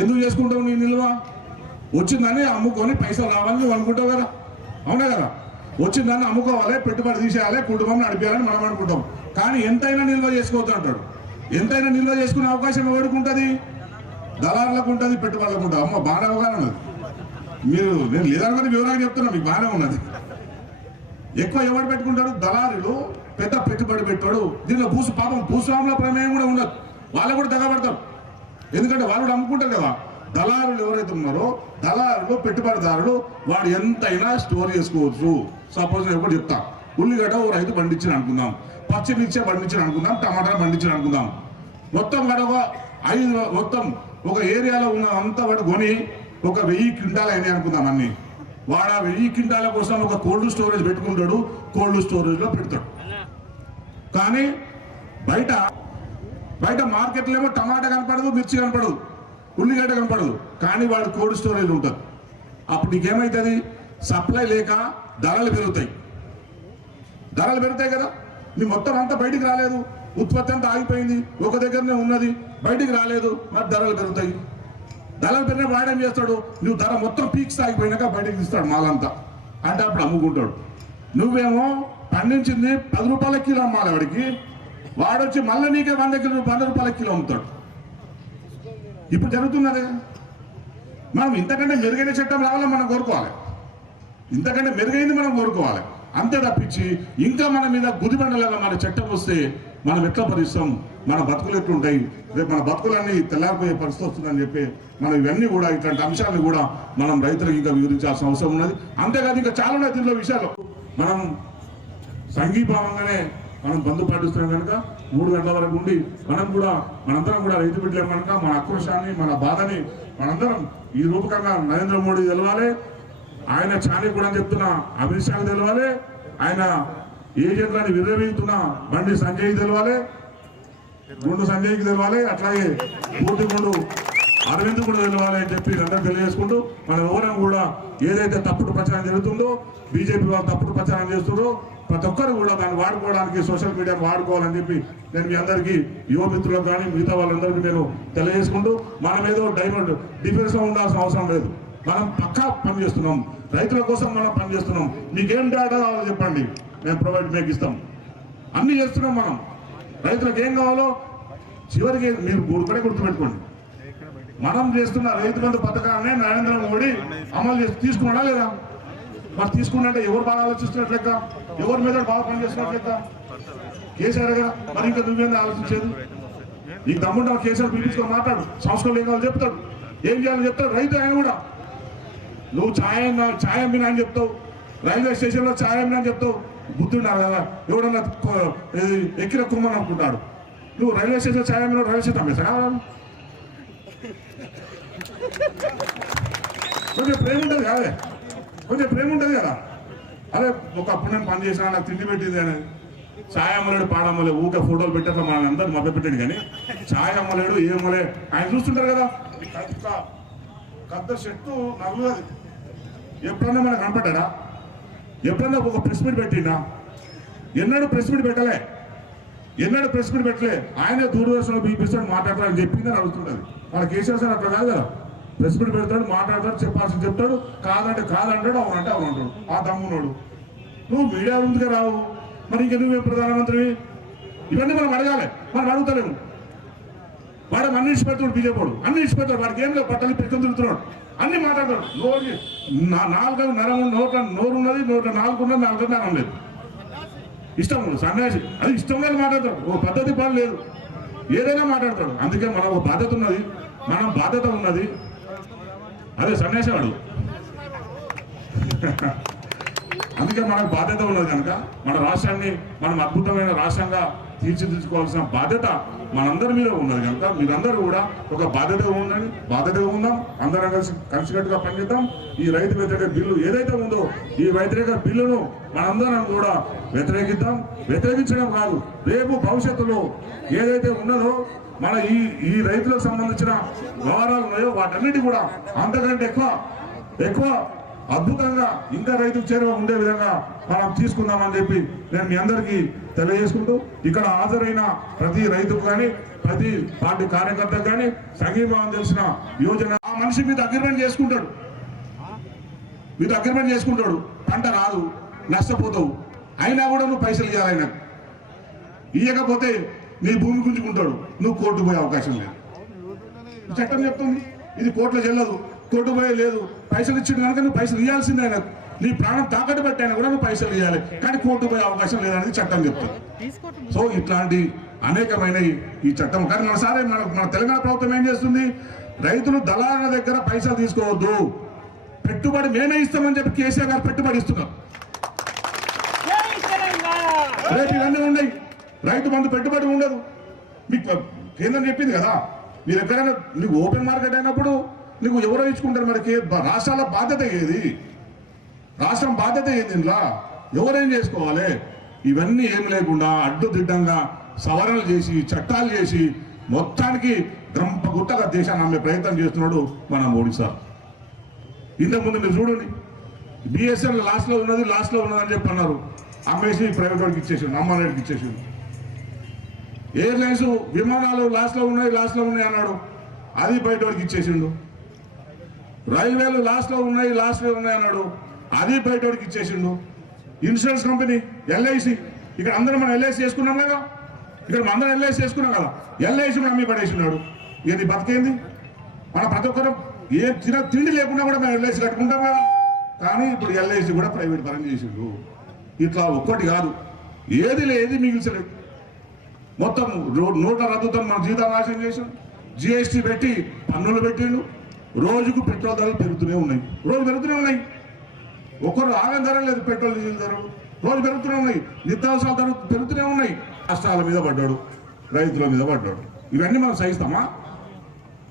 ఎందుకు చేసుకుంటావు నీ నిల్వ? వచ్చిందని అమ్ముకొని పైసలు రావాలని నువ్వు అనుకుంటావు కదా, అవునా కదా? వచ్చిందాన్ని అమ్ముకోవాలి, పెట్టుబడి తీసేయాలి, కుటుంబం నడిపేయాలని మనం అనుకుంటాం. కానీ ఎంతైనా నిల్వ చేసుకోవచ్చు అంటాడు. ఎంతైనా నిల్వ చేసుకునే అవకాశం ఎవరికి ఉంటుంది? దళారులకు ఉంటుంది, పెట్టుబడులకు ఉంటుంది. అమ్మ బాగానే అవగాహన ఉన్నది. మీరు నేను లేదనుకుంటే వివరంగా చెప్తున్నా, మీకు బాగానే ఉన్నది. ఎక్కువ ఎవరు పెట్టుకుంటాడు? దళారులు, పెద్ద పెట్టుబడి పెట్టాడు. దీనిలో పాపం భూస్వాముల ప్రమేయం కూడా ఉండదు. వాళ్ళు కూడా తెగబడతారు. ఎందుకంటే వాళ్ళు అమ్ముకుంటారు కదా. దళారులు ఎవరైతే ఉన్నారో, దళారులు పెట్టుబడిదారులు, వాడు ఎంతైనా స్టోర్ చేసుకోవచ్చు. సపోజ్ ఎప్పుడు చెప్తా, ఉల్లిగడ్డ ఓ రైతు పండించిన అనుకుందాం, పచ్చిమిర్చి పండించిన అనుకుందాం, టమాటా పండించిన అనుకుందాం. మొత్తం మొత్తం ఒక ఏరియాలో ఉన్న అంతా వాడు కొని ఒక 1000 క్వింటాలు అయినాయి అనుకుందాం. అన్ని వాడు ఆ 1000 క్వింటాల కోసం ఒక కోల్డ్ స్టోరేజ్ పెట్టుకుంటాడు, కోల్డ్ స్టోరేజ్ లో పెడతాడు. కానీ బయట మార్కెట్లో ఏమో టమాటా కనపడదు, మిర్చి కనపడదు, ఉల్లిగడ్డ కనపడదు, కానీ వాడు కోల్డ్ స్టోరేజ్ ఉంటుంది. అప్పుడు నీకేమవుతుంది? సప్లై లేక ధరలు పెరుగుతాయి కదా. నీ మొత్తం అంతా బయటికి రాలేదు, ఉత్పత్తి అంతా ఆగిపోయింది, ఒక దగ్గరనే ఉన్నది, బయటికి రాలేదు, మరి ధరలు పెరుగుతాయి. ధరలు పెరిగిన వాడేం చేస్తాడు? నువ్వు ధర మొత్తం పీక్స్ ఆగిపోయినాక బయటికి తీస్తాడు మాలంతా, అంటే అప్పుడు అమ్ముకుంటాడు. నువ్వేమో పండించింది 10 రూపాయల కిలో అమ్మాలి వాడికి, వాడొచ్చి మళ్ళీ నీకే 100 రూపాయల కిలో అమ్ముతాడు. ఇప్పుడు జరుగుతున్నది. మనం ఇంతకంటే మెరుగైన చట్టం రావాలని మనం కోరుకోవాలి, ఇంతకంటే మెరుగైంది మనం కోరుకోవాలి. అంతే తప్పించి ఇంకా మన మీద గుదిబండలాగా మన చట్టం వస్తే మనం ఎట్లా భరిస్తాం? మన బతుకులు ఎట్లుంటాయి? రేపు మన బతుకులన్నీ తెల్లారిపోయే పరిస్థితి వస్తుందని చెప్పి మనం ఇవన్నీ కూడా ఇట్లాంటి అంశాలను కూడా మనం రైతులకు ఇంకా వివరించాల్సిన అవసరం ఉన్నది. అంతేకాదు ఇంకా చాలా ఉన్నాయి దీనిలో విషయాలు. మనం సంఘీభావంగానే మనం బంద్ పాటిస్తున్నాం కనుక 3 గంటల వరకు ఉండి మనందరం కూడా రైతు బిడ్డలేం కనుక మన ఆక్రోశాన్ని, మన బాధని మనందరం ఈ రూపకంగా నరేంద్ర మోడీ తెలవాలి, ఆయన చాణి కూడా చెప్తున్న అమిత్ షాకు తెలవాలి, ఆయన ఏజెంట్లని విర్రవీగుతున్న బండి సంజయ్ తెలవాలి, గుండు సంజయ్కి తెలవాలి, అట్లాగే పూర్తి గుండు అరవింద్ కూడా తెలవాలి అని చెప్పి అందరూ తెలియజేసుకుంటూ మనం ఎవరం కూడా ఏదైతే తప్పుడు ప్రచారం జరుగుతుందో, బీజేపీ వాళ్ళు తప్పుడు ప్రచారం చేస్తుందో ప్రతి ఒక్కరు కూడా దాన్ని వాడుకోవడానికి సోషల్ మీడియాను వాడుకోవాలని చెప్పి నేను మీ అందరికీ యువమిత్రులకు కానీ మిగతా వాళ్ళందరికీ నేను తెలియజేసుకుంటూ, మనం ఏదో డైమండ్ డిఫెన్స్ లో ఉండాల్సిన అవసరం లేదు. మనం పక్కా పని చేస్తున్నాం, రైతుల కోసం మనం పని చేస్తున్నాం. మీకేం డేటా కావాలో చెప్పండి, మేము ప్రొవైడ్ మీకు ఇస్తాం. అన్ని చేస్తున్నాం మనం. రైతులకు ఏం కావాలో చివరికి మీరు కూడా గుర్తుపెట్టుకోండి. మనం చేస్తున్న రైతు బంధు పథకాన్ని నరేంద్ర మోడీ అమలు తీసుకున్నాడా లేదా? మరి తీసుకున్నట్టే ఎవరు బాగా ఆలోచిస్తున్నట్లు లెక్క, ఎవరి మీద బాగా పనిచేస్తున్నట్లు లెక్క? కేసీఆర్ కదా. మరి ఇంకా నువ్వేంది ఆలోచించేది? నీకు దమ్ముంటే కేసీఆర్ పిలిపించుకొని మాట్లాడు, సంస్కరణలు ఏం కావాలో చెప్తాడు, ఏం చేయాలో చెప్తాడు. రైతు ఆయన కూడా నువ్వు ఛాయ అమ్మినా అని చెప్తావు, రైల్వే స్టేషన్లో ఛాయ అమ్మినా అని చెప్తావు. బుద్ధున్నారు కదా, ఎవడన్నా ఎక్కిన కుమ్మని అనుకుంటాడు. నువ్వు రైల్వే స్టేషన్ ఛాయ అమ్మినా రైల్వే స్టేషన్ అమ్మేసా? కొంచెం ప్రేమ ఉంటుంది కాదే, కొంచెం ప్రేమ ఉంటుంది కదా. అదే ఒకప్పుడు నేను పని చేసినా, నాకు తిండి పెట్టింది అని ఛాయ్ అమ్మలేడు, పాడమ్మలే, ఊకే ఫోటోలు పెట్టేట్లా మన అందరూ మభ్య పెట్టాడు. కానీ ఛాయ్ అమ్మలేడు, ఏమలే, ఆయన చూస్తుంటారు కదా. పెద్ద చెట్టు నవ్వుతుంది, ఎప్పుడన్నా మనకు కనపడ్డా? ఎప్పుడన్నా ఒక ప్రెస్ మీట్ పెట్టినా? ఎన్నడూ ప్రెస్ మీట్ పెట్టలే, ఎన్నడూ ప్రెస్ మీట్ పెట్టలే. ఆయనే దూరదర్శన్లో బీపిస్తాడు, మాట్లాడతాడని చెప్పిందని అడుగుతుంటది. మన కేసీఆర్ సార్ అట్లా కాదు కదా, ప్రెస్ మీట్ పెడతాడు, మాట్లాడతాడు, చెప్పాల్సింది చెప్తాడు, కాదంటే కాదంటాడు, అవునంటే అవునంటాడు. ఆ దమ్మున్నాడు. నువ్వు మీడియా ముందుగా రావు, మరి ఇంక నువ్వే ప్రధానమంత్రివి? ఇవన్నీ మనం అడగాలి, మనం అడుగుతలేము. వాడు అన్ని ఇచ్చిపెడతాడు, బీజేపీ అన్ని ఇచ్చిపెడతాడు, వాడికి ఏం లేదు, పట్టాలి పెట్టుకుని తిరుగుతున్నాడు, అన్ని మాట్లాడతాడు. నోరు 4 నరం నోరు ఉన్నది, 4 ఉన్నది, 4 నరం లేదు. ఇష్టం సన్యాసి, అది ఇష్టం లేదు మాట్లాడతాడు, ఓ పద్ధతి పని లేదు, ఏదైనా మాట్లాడతాడు. అందుకే మనకు ఒక బాధ్యత ఉన్నది, మనం బాధ్యత ఉన్నది. అదే సన్యాసి వాడు. అందుకే మనకు బాధ్యత ఉన్నది కనుక మన రాష్ట్రాన్ని మనం అద్భుతమైన రాష్ట్రంగా తీర్చిదిద్దుకోవాల్సిన బాధ్యత మనందరి మీద ఉన్నది కనుక మీరందరూ కూడా ఒక బాధ్యతగా ఉందాం, అందరం కలిసికట్టుగా పనిచేద్దాం. ఈ రైతు వ్యతిరేక బిల్లు ఏదైతే ఉందో ఈ వ్యతిరేక బిల్లును మనందరం కూడా వ్యతిరేకించడం కాదు, రేపు భవిష్యత్తులో ఏదైతే ఉన్నదో మన ఈ రైతులకు సంబంధించిన వ్యవహారాలు ఉన్నాయో వాటన్నిటి కూడా అంతకంటే ఎక్కువ అద్భుతంగా ఇంకా రైతుకు చేరువ ఉండే విధంగా మనం తీసుకుందామని చెప్పి నేను మీ అందరికీ తెలియజేసుకుంటూ, ఇక్కడ హాజరైన ప్రతి రైతుకు కానీ ప్రతి పార్టీ కార్యకర్తకు కానీ సంఘీభావం తెలిసిన యోజన ఆ మనిషి మీద అగ్రిమెంట్ చేసుకుంటాడు, పంట రాదు, నష్టపోతావు, అయినా కూడా నువ్వు పైసలు ఇవ్వాలి. ఆయన ఇవ్వకపోతే నీ భూమి గుంజుకుంటాడు, నువ్వు కోర్టు పోయే అవకాశం లేదు. చట్టం చెప్తుంది, ఇది కోర్టులో చెల్లదు, కోర్టు పోయే లేదు. పైసలు ఇచ్చిండు కనుక నువ్వు పైసలు ఇవ్వాల్సిందే. ఆయన నీ ప్రాణం తాకట్టు పెట్టాను కూడా నువ్వు పైసలు ఇవ్వాలి, కానీ కోర్టు పోయే అవకాశం లేదనేది చట్టం చెప్తుంది. సో ఇట్లాంటి అనేకమైన ఈ చట్టం కానీ మన తెలంగాణ ప్రభుత్వం ఏం చేస్తుంది? రైతులు దళారుల దగ్గర పైసలు తీసుకోవద్దు, పెట్టుబడి మేమే ఇస్తామని చెప్పి కేసీఆర్ గారు పెట్టుబడి ఇస్తున్నారు. రేపు ఇవన్నీ ఉన్నాయి, రైతు బంధు పెట్టుబడి ఉండదు. మీకు కేంద్రం చెప్పింది కదా, మీరు ఎక్కడైనా నీకు ఓపెన్ మార్కెట్ అయినప్పుడు నీకు ఎవరో ఇచ్చుకుంటారు. మరి రాష్ట్రాల బాధ్యత ఏది? రాష్ట్రం బాధ్యత ఏంది ఇంట్లో? ఎవరేం చేసుకోవాలి? ఇవన్నీ ఏం లేకుండా అడ్డుదిడ్డంగా సవరణలు చేసి చట్టాలు చేసి మొత్తానికి గుట్టగా దేశాన్ని అమ్మే ప్రయత్నం చేస్తున్నాడు మన మోడీ సార్. ఇంతకుముందు మీరు చూడండి, బిఎస్ఎన్ లాస్ట్లో ఉన్నదని చెప్పి అన్నారు. అమ్మేసి ప్రైవేట్ వాడికి ఇచ్చేసిండు, అమ్మాయికి ఇచ్చేసిండు. ఎయిర్లైన్స్ విమానాలు లాస్ట్లో ఉన్నాయి అన్నాడు, అది బయట వాడికి ఇచ్చేసిండు. రైల్వేలు లాస్ట్లో ఉన్నాయి అన్నాడు, అది బయట వాడికి ఇచ్చేసిండు. ఇన్సూరెన్స్ కంపెనీ ఎల్ఐసి, ఇక్కడ అందరం మనం ఎల్ఐసి చేసుకున్నాం కదా, ఎల్ఐసి మనం అమ్మి పడేసినాడు. ఇది బతికేంది? మన ప్రతి ఒక్కరు ఏ తిండి లేకుండా కూడా మనం ఎల్ఐసి కట్టుకుంటాం కదా, కానీ ఇప్పుడు ఎల్ఐసి కూడా ప్రైవేట్ పరం చేసిండు. ఇట్లా ఒక్కటి కాదు, ఏది మిగిల్చలేదు. మొత్తం నోట్ల రద్దుతో మన జీతాలు నాశనం చేసాం. జిఎస్టీ పెట్టి పన్నులు పెట్టిండు. రోజుకు పెట్రోల్ ధరలు పెరుగుతూనే ఉన్నాయి. ఒక్కరు ఆగం ధర లేదు, పెట్రోల్ డీజిల్ ధరలు రోజు పెరుగుతూనే ఉన్నాయి. నిత్యావసరాల ధరలు పెరుగుతూనే ఉన్నాయి. రాష్ట్రాల మీద పడ్డాడు, రైతుల మీద పడ్డాడు. ఇవన్నీ మనం సహిస్తామా?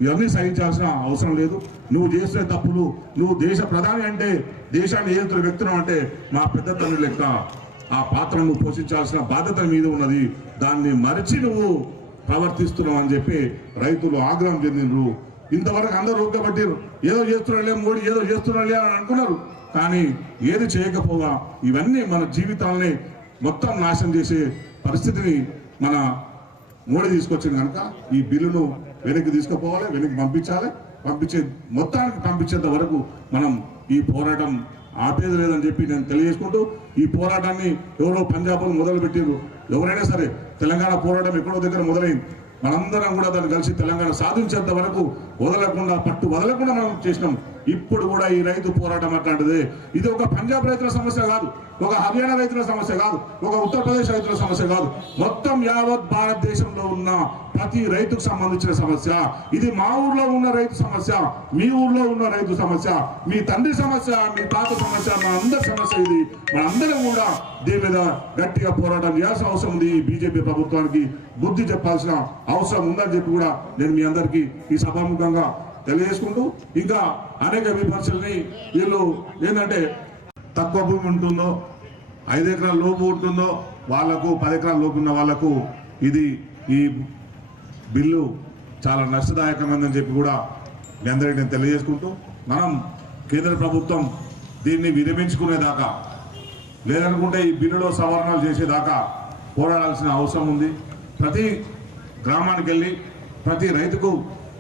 ఇవన్నీ సహించాల్సిన అవసరం లేదు. నువ్వు చేసే తప్పులు, నువ్వు దేశ ప్రధాని అంటే, దేశాన్ని ఏలుతున్న వ్యక్తులు అంటే మా పెద్ద తండ్రి లెక్క ఆ పాత్రను నువ్వు పోషించాల్సిన బాధ్యత మీద ఉన్నది. దాన్ని మరిచి నువ్వు ప్రవర్తిస్తున్నావు అని చెప్పి రైతులు ఆగ్రహం చెందిండ్రు. ఇంతవరకు అందరూ ఊరుకోబట్టిరు, ఏదో చేస్తున్నాడులే మోడీ, ఏదో చేస్తున్నాడులే అని అనుకున్నారు. కానీ ఏది చేయకపోగా ఇవన్నీ మన జీవితాలని మొత్తం నాశనం చేసే పరిస్థితిని మన మోడీ తీసుకొచ్చింది. కనుక ఈ బిల్లును వెనక్కి తీసుకుపోవాలి, వెనక్కి మొత్తానికి పంపించేంత వరకు మనం ఈ పోరాటం ఆపేది లేదని చెప్పి నేను తెలియజేసుకుంటూ, ఈ పోరాటాన్ని ఎవరో పంజాబ్లో మొదలు పెట్టారు. ఎవరైనా సరే తెలంగాణ పోరాటం ఎక్కడో దగ్గర మొదలైంది. మనందరం కూడా దాన్ని కలిసి తెలంగాణ సాధించేంత వరకు పట్టు వదలకుండా మనం చేసినాం. ఇప్పుడు కూడా ఈ రైతు పోరాటం అట్లాంటిదే. ఇది ఒక పంజాబ్ రైతుల సమస్య కాదు, ఒక హర్యానా రైతుల సమస్య కాదు, ఒక ఉత్తరప్రదేశ్ రైతుల సమస్య కాదు. మొత్తం యావత్ భారతదేశంలో ఉన్న ప్రతి రైతుకు సంబంధించిన సమస్య. ఇది మా ఊర్లో ఉన్న రైతు సమస్య, మీ ఊర్లో ఉన్న రైతు సమస్య, మీ తండ్రి సమస్య, మీ తాత సమస్య, మన అందరి సమస్య. ఇది మనందరం కూడా దీని మీద గట్టిగా పోరాటం చేయాల్సిన అవసరం ఉంది. బీజేపీ ప్రభుత్వానికి బుద్ధి చెప్పాల్సిన అవసరం ఉందని చెప్పి కూడా నేను మీ అందరికీ ఈ సభాముఖంగా తెలియజేసుకుంటూ, ఇంకా అనేక విమర్శల్ని వీళ్ళు ఏంటంటే తక్కువ భూమి ఉంటుందో, 5 ఎకరాల లోపు ఉంటుందో వాళ్లకు, 10 ఎకరాల లోపు ఉన్న వాళ్లకు ఈ బిల్లు చాలా నష్టదాయకమైందని చెప్పి కూడా మీ అందరికీ నేను తెలియజేసుకుంటూ, మనం కేంద్ర ప్రభుత్వం దీన్ని విరమించుకునేదాకా, లేదనుకుంటే ఈ బిల్లులో సవరణలు చేసేదాకా పోరాడాల్సిన అవసరం ఉంది. ప్రతి గ్రామానికి వెళ్ళి ప్రతి రైతుకు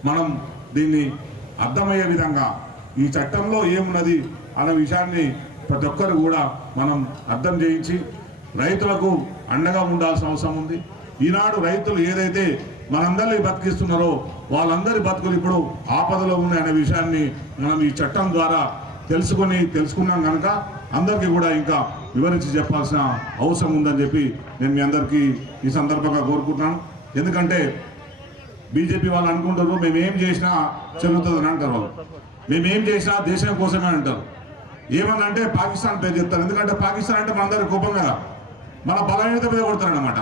మనం దీన్ని అర్థమయ్యే విధంగా ఈ చట్టంలో ఏమున్నది అన్న విషయాన్ని ప్రతి ఒక్కరు కూడా మనం అర్థం చేయించి రైతులకు అండగా ఉండాల్సిన అవసరం ఉంది. ఈనాడు రైతులు ఏదైతే మనందరినీ బతికిస్తున్నారో వాళ్ళందరి బతుకులు ఇప్పుడు ఆపదలో ఉన్నాయనే విషయాన్ని మనం ఈ చట్టం ద్వారా తెలుసుకున్నాం కనుక అందరికీ కూడా ఇంకా వివరించి చెప్పాల్సిన అవసరం ఉందని చెప్పి నేను మీ అందరికీ ఈ సందర్భంగా కోరుకుంటున్నాను. ఎందుకంటే బీజేపీ వాళ్ళు అనుకుంటారు మేమేం చేసినా చెల్లుతుందని అంటారు. వాళ్ళు మేమేం చేసినా దేశం కోసమే అంటారు. ఏమన్నంటే పాకిస్తాన్ పేరు చెప్తారు. ఎందుకంటే పాకిస్తాన్ అంటే మనందరి కోపం కదా, మన బలహీనత మీద కొడతారన్నమాట.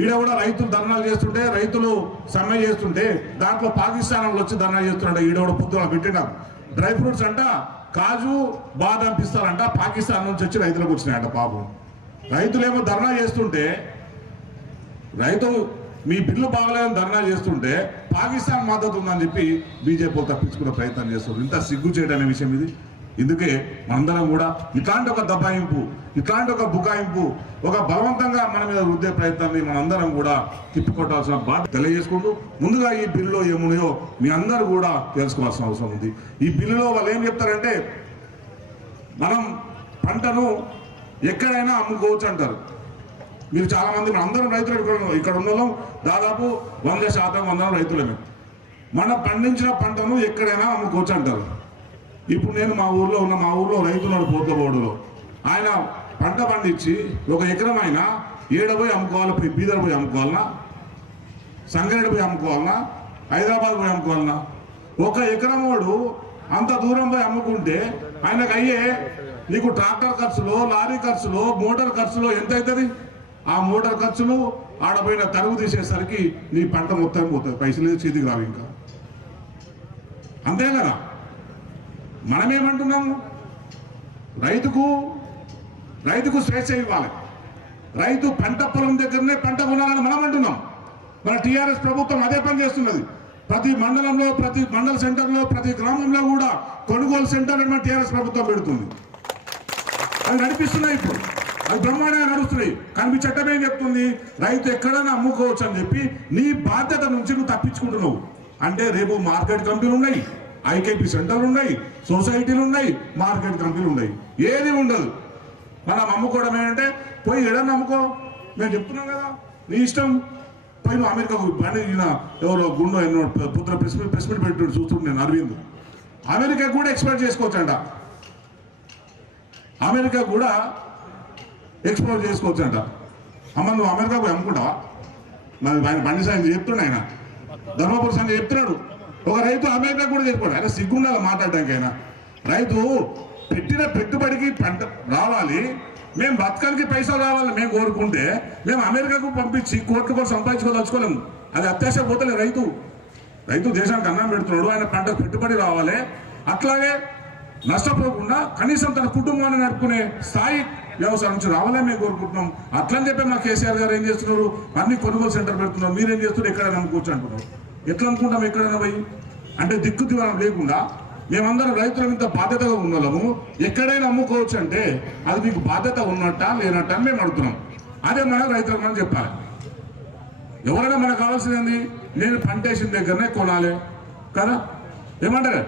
ఈడ కూడా రైతులు ధర్నాలు చేస్తుంటే, రైతులు సమ్మె చేస్తుంటే దాంట్లో పాకిస్తాన్ వాళ్ళు వచ్చి ధర్నా చేస్తున్నాడు. ఈడ కూడా పొద్దున పెట్టినా డ్రై ఫ్రూట్స్ అంట, కాజు బాదం పిస్తాలంట పాకిస్తాన్ నుంచి వచ్చి రైతులకు వచ్చినాయంట. పాపం రైతులేమో ధర్నా చేస్తుంటే, మీ బిల్లు బాగలేదని ధర్నా చేస్తుంటే పాకిస్తాన్ మద్దతు ఉందని చెప్పి బీజేపీ తప్పించుకునే ప్రయత్నం చేస్తారు. ఇంత సిగ్గు చేయడం అనే విషయం ఇది. ఇందుకే మనందరం కూడా ఇట్లాంటి ఒక దబాయింపు, ఇట్లాంటి ఒక బుకాయింపు, ఒక బలవంతంగా మన మీద రుద్దే ప్రయత్నాన్ని మనందరం కూడా తిప్పికొట్టాల్సిన బాధ్యత తెలియజేసుకుంటూ, ముందుగా ఈ బిల్లులో ఏమున్నాయో మీ అందరూ కూడా తెలుసుకోవాల్సిన అవసరం ఉంది. ఈ బిల్లులో వాళ్ళు ఏం చెప్తారంటే, మనం పంటను ఎక్కడైనా అమ్ముకోవచ్చు అంటారు. మీరు చాలా మంది అందరం రైతులు ఇక్కడ ఉన్న దాదాపు 100% రైతులమే. మనం పండించిన పంటను ఎక్కడైనా అమ్ముకోవచ్చు అంటారు. ఇప్పుడు నేను మా ఊర్లో రైతున్నాడు పోతబోడులో, ఆయన పంట పండించి 1 ఎకరం అయినా ఏడబోయి అమ్ముకోవాలి, బీదర్ పోయి అమ్ముకోవాలన్నా, సంగారెడ్డి పోయి అమ్ముకోవాలన్నా, హైదరాబాద్ పోయి అమ్ముకోవాలన్నా. 1 ఎకరం వాడు అంత దూరం పోయి అమ్ముకుంటే ఆయనకు అయ్యే నీకు ట్రాక్టర్ ఖర్చులో, లారీ ఖర్చులో, మోటార్ ఖర్చులో ఎంత అవుతుంది? ఆ మోటార్ ఖర్చులు ఆడపోయిన తరుగు తీసేసరికి నీ పంట మొత్తం పోతుంది, పైసలు చేతికి రావు. ఇంకా అంతే కదా. మనమేమంటున్నాము, రైతుకు స్వేచ్ఛ ఇవ్వాలి. రైతు పంట పొలం దగ్గరనే పంట కొనాలని మనం అంటున్నాం. మన టీఆర్ఎస్ ప్రభుత్వం అదే పని చేస్తున్నది. ప్రతి మండలంలో, ప్రతి మండల సెంటర్లో, ప్రతి గ్రామంలో కూడా కొనుగోలు సెంటర్ మన టీఆర్ఎస్ ప్రభుత్వం పెడుతుంది. అవి నడిపిస్తున్నాయి. ఇప్పుడు అవి బ్రహ్మాండంగా నడుస్తున్నాయి. కానీ మీ చట్టం ఏం చెప్తుంది? రైతు ఎక్కడైనా అమ్ముకోవచ్చు అని చెప్పి నీ బాధ్యత నుంచి నువ్వు తప్పించుకుంటున్నావు. అంటే రేపు మార్కెట్ కమిటీలు ఉన్నాయి, ఐకేపీ సెంటర్లు ఉన్నాయి, సొసైటీలు ఉన్నాయి, మార్కెట్ కమిటీలు ఉన్నాయి. ఏది ఉండదు. మనం అమ్ముకోవడం ఏంటంటే పోయి ఎడన్నా అమ్ముకో. మేము చెప్తున్నాం కదా, నీ ఇష్టం. పోయి నువ్వు అమెరికాకు బండి ఎవరో గుండె ఎన్నో పుత్ర ప్రెస్ మీట్ పెట్టి చూస్తుంటే నేను అరవింద్ అమెరికా కూడా ఎక్స్పోర్ట్ చేసుకోవచ్చంట. అమెరికా కూడా ఎక్స్పోర్ట్ చేసుకోవచ్చంట. అమ్మ నువ్వు అమెరికా పోయి అమ్ముకుంటావా? మరి ఆయన బండి సాయం చెప్తున్నాడు, ఆయన ధర్మపురి సాయం చెప్తున్నాడు. ఒక రైతు అమెరికా కూడా చేసుకోడు. ఆయన సిగ్గుండాలి మాట్లాడడానికి. ఆయన రైతు పెట్టిన పెట్టుబడికి పంట రావాలి, మేము బతకానికి పైసలు రావాలి మేము కోరుకుంటే మేము అమెరికాకు పంపించి కోట్లు కూడా సంపాదించుకోదలుచుకోలేము. అది అత్యాశ పోతలే. రైతు దేశానికి అన్నం పెడుతున్నాడు, ఆయన పంట పెట్టుబడి రావాలి. అట్లాగే నష్టపోకుండా కనీసం తన కుటుంబాన్ని నడుపుకునే స్థాయి వ్యవసాయం నుంచి రావాలని మేము కోరుకుంటున్నాం. అట్లని చెప్పి మా కేసీఆర్ గారు ఏం చేస్తున్నారు? అన్ని కొనుగోలు సెంటర్ పెడుతున్నారు. మీరేం చేస్తున్నారు? ఎక్కడైనా అమ్ముకోవచ్చు అంటున్నారు. ఎట్లా అనుకుంటాం? ఎక్కడైనా పోయి అంటే దిక్కు దివానం లేకుండా మేమందరం రైతుల మీద బాధ్యతగా ఉన్నాము. ఎక్కడైనా అమ్ముకోవచ్చు అంటే అది మీకు బాధ్యత ఉన్నట్ట లేనట్ట అని మేము అడుగుతున్నాం. అదే మనం రైతులకు మనం చెప్పాలి. ఎవరైనా మనకు కావాల్సింది నేను పంట వేసిన దగ్గరనే కొనాలి కదా. ఏమంటారు?